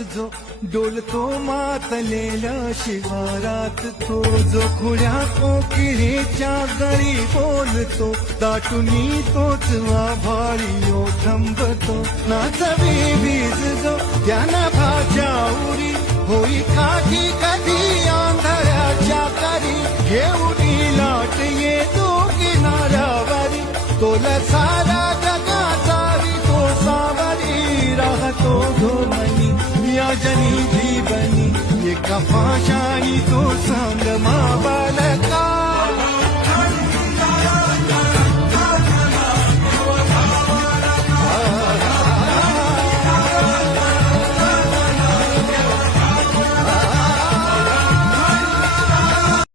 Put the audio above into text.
जो डोलतो मातलेल्या शिवारात, तो जो खुल्या कोकिळेच्या गळी बोलतो, दाटुनी तोच आभाळी ओठंबतो. नाचवी वीज जो त्याना भाच्या उरी, होई काठी कधी आंधळ्याच्या करी, घेऊनी लाट येतो किनाऱ्यावरी, तोला सारा जगाचा तो सावरी, राहतो धोमनी या जनी जीवनी, एका पाशाणी तो सांग